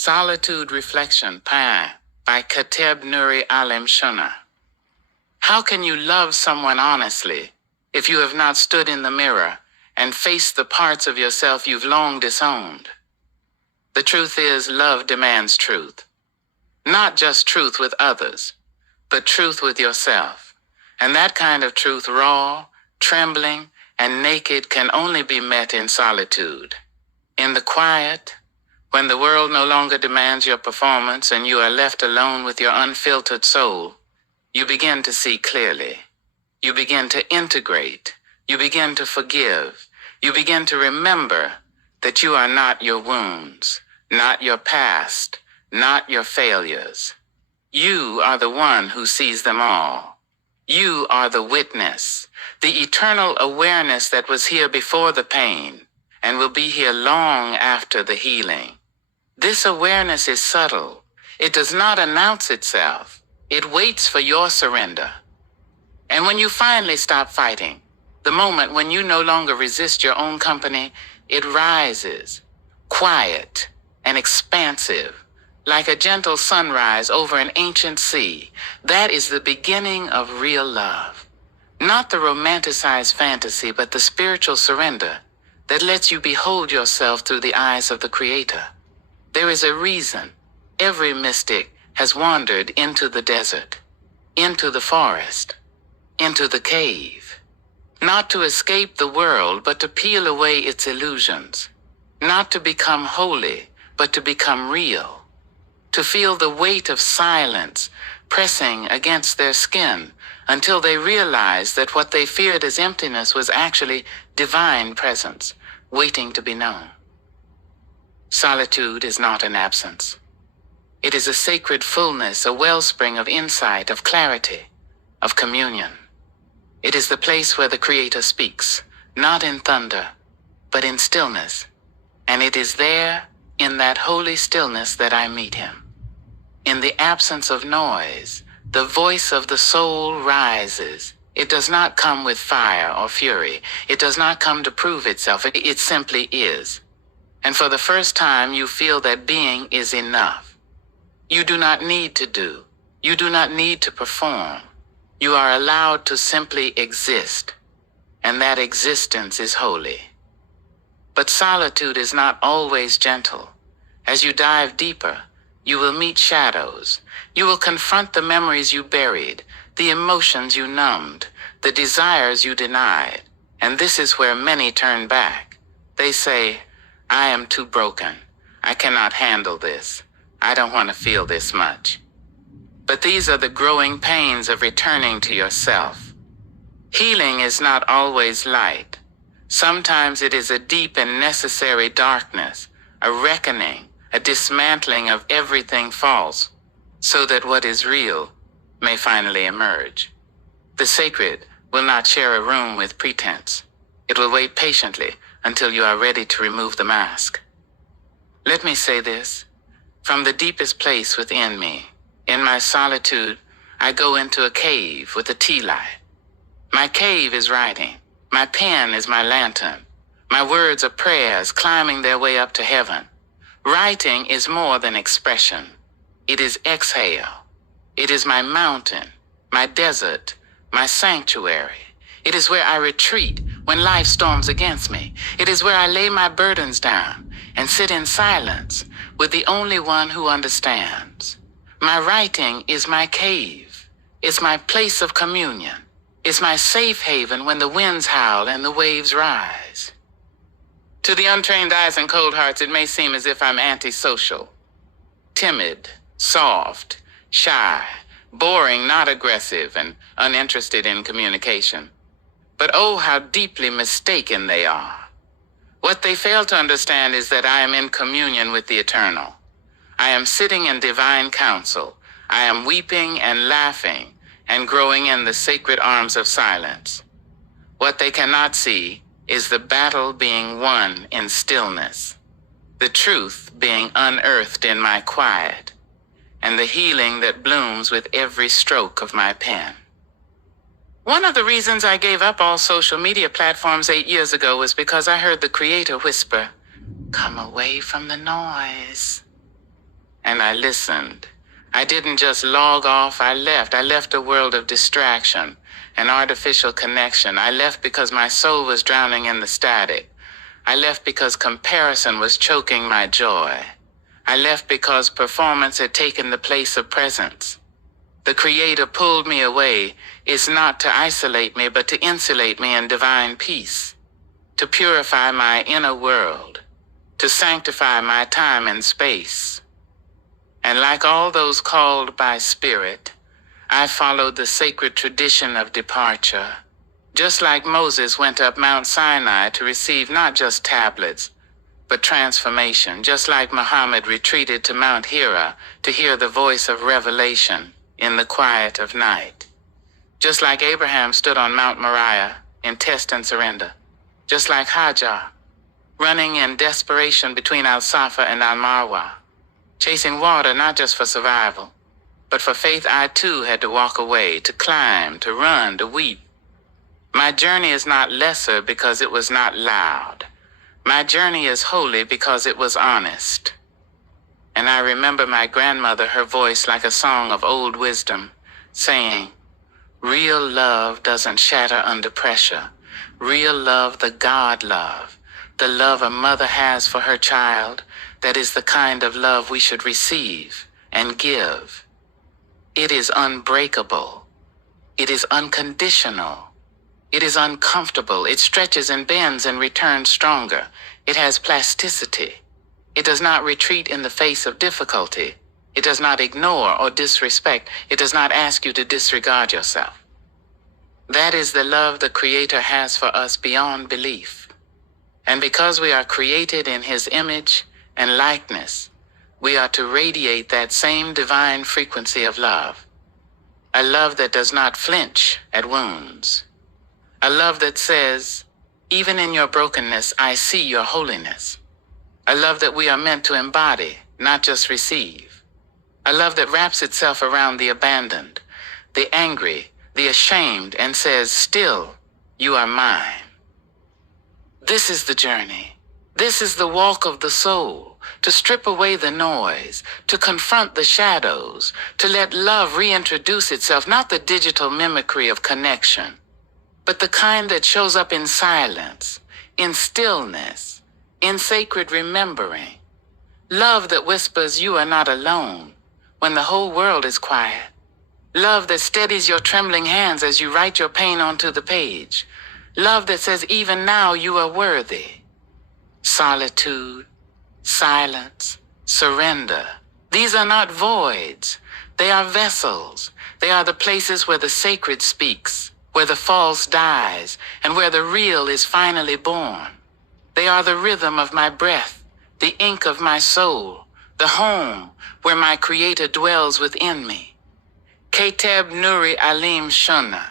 Solitude Reflection, by Kateb Nuri Alim Shuna. How can you love someone honestly if you have not stood in the mirror and faced the parts of yourself you've long disowned? The truth is, love demands truth. Not just truth with others, but truth with yourself. And that kind of truth, raw, trembling, and naked, can only be met in solitude. In the quiet, when the world no longer demands your performance and you are left alone with your unfiltered soul, you begin to see clearly. You begin to integrate. You begin to forgive. You begin to remember that you are not your wounds, not your past, not your failures. You are the one who sees them all. You are the witness, the eternal awareness that was here before the pain and will be here long after the healing. This awareness is subtle. It does not announce itself. It waits for your surrender. And when you finally stop fighting, the moment when you no longer resist your own company, it rises, quiet and expansive, like a gentle sunrise over an ancient sea. That is the beginning of real love. Not the romanticized fantasy, but the spiritual surrender that lets you behold yourself through the eyes of the Creator. There is a reason every mystic has wandered into the desert, into the forest, into the cave. Not to escape the world, but to peel away its illusions. Not to become holy, but to become real. To feel the weight of silence pressing against their skin until they realize that what they feared as emptiness was actually divine presence, waiting to be known. Solitude is not an absence. It is a sacred fullness, a wellspring of insight, of clarity, of communion. It is the place where the Creator speaks, not in thunder, but in stillness. And it is there, in that holy stillness, that I meet Him. In the absence of noise, the voice of the soul rises. It does not come with fire or fury. It does not come to prove itself. It simply is. And for the first time, you feel that being is enough. You do not need to do. You do not need to perform. You are allowed to simply exist. And that existence is holy. But solitude is not always gentle. As you dive deeper, you will meet shadows. You will confront the memories you buried, the emotions you numbed, the desires you denied. And this is where many turn back. They say, I am too broken. I cannot handle this. I don't want to feel this much. But these are the growing pains of returning to yourself. Healing is not always light. Sometimes it is a deep and necessary darkness, a reckoning, a dismantling of everything false, so that what is real may finally emerge. The sacred will not share a room with pretense. It will wait patiently until you are ready to remove the mask. Let me say this. From the deepest place within me, in my solitude, I go into a cave with a tea light. My cave is writing. My pen is my lantern. My words are prayers climbing their way up to heaven. Writing is more than expression. It is exhale. It is my mountain, my desert, my sanctuary. It is where I retreat when life storms against me. It is where I lay my burdens down and sit in silence with the only one who understands. My writing is my cave. It's my place of communion. It's my safe haven when the winds howl and the waves rise. To the untrained eyes and cold hearts, it may seem as if I'm antisocial, timid, soft, shy, boring, not aggressive, and uninterested in communication. But oh, how deeply mistaken they are. What they fail to understand is that I am in communion with the eternal. I am sitting in divine counsel. I am weeping and laughing and growing in the sacred arms of silence. What they cannot see is the battle being won in stillness, the truth being unearthed in my quiet, and the healing that blooms with every stroke of my pen. One of the reasons I gave up all social media platforms 8 years ago was because I heard the Creator whisper, "Come away from the noise." and I listened. I didn't just log off, I left. I left a world of distraction, an artificial connection. I left because my soul was drowning in the static. I left because comparison was choking my joy. I left because performance had taken the place of presence. The Creator pulled me away is not to isolate me, but to insulate me in divine peace, to purify my inner world, to sanctify my time and space. And like all those called by Spirit, I followed the sacred tradition of departure. Just like Moses went up Mount Sinai to receive not just tablets, but transformation. Just like Muhammad retreated to Mount Hira to hear the voice of revelation in the quiet of night. Just like Abraham stood on Mount Moriah in test and surrender. Just like Hajar, running in desperation between Al-Safa and Al-Marwa, chasing water not just for survival, but for faith. I too had to walk away, to climb, to run, to weep. My journey is not lesser because it was not loud. My journey is holy because it was honest. And I remember my grandmother, her voice like a song of old wisdom, saying, real love doesn't shatter under pressure. Real love, the God love, the love a mother has for her child, that is the kind of love we should receive and give. It is unbreakable. It is unconditional. It is uncomfortable. It stretches and bends and returns stronger. It has plasticity. It does not retreat in the face of difficulty. It does not ignore or disrespect. It does not ask you to disregard yourself. That is the love the Creator has for us beyond belief. And because we are created in His image and likeness, we are to radiate that same divine frequency of love. A love that does not flinch at wounds. A love that says, even in your brokenness, I see your holiness. A love that we are meant to embody, not just receive. A love that wraps itself around the abandoned, the angry, the ashamed, and says, still, you are mine. This is the journey. This is the walk of the soul, to strip away the noise, to confront the shadows, to let love reintroduce itself, not the digital mimicry of connection, but the kind that shows up in silence, in stillness, in sacred remembering. Love that whispers you are not alone when the whole world is quiet. Love that steadies your trembling hands as you write your pain onto the page. Love that says even now you are worthy. Solitude, silence, surrender. These are not voids. They are vessels. They are the places where the sacred speaks, where the false dies, and where the real is finally born. They are the rhythm of my breath, the ink of my soul, the home where my Creator dwells within me. Keteb Nuri Alim Shunna.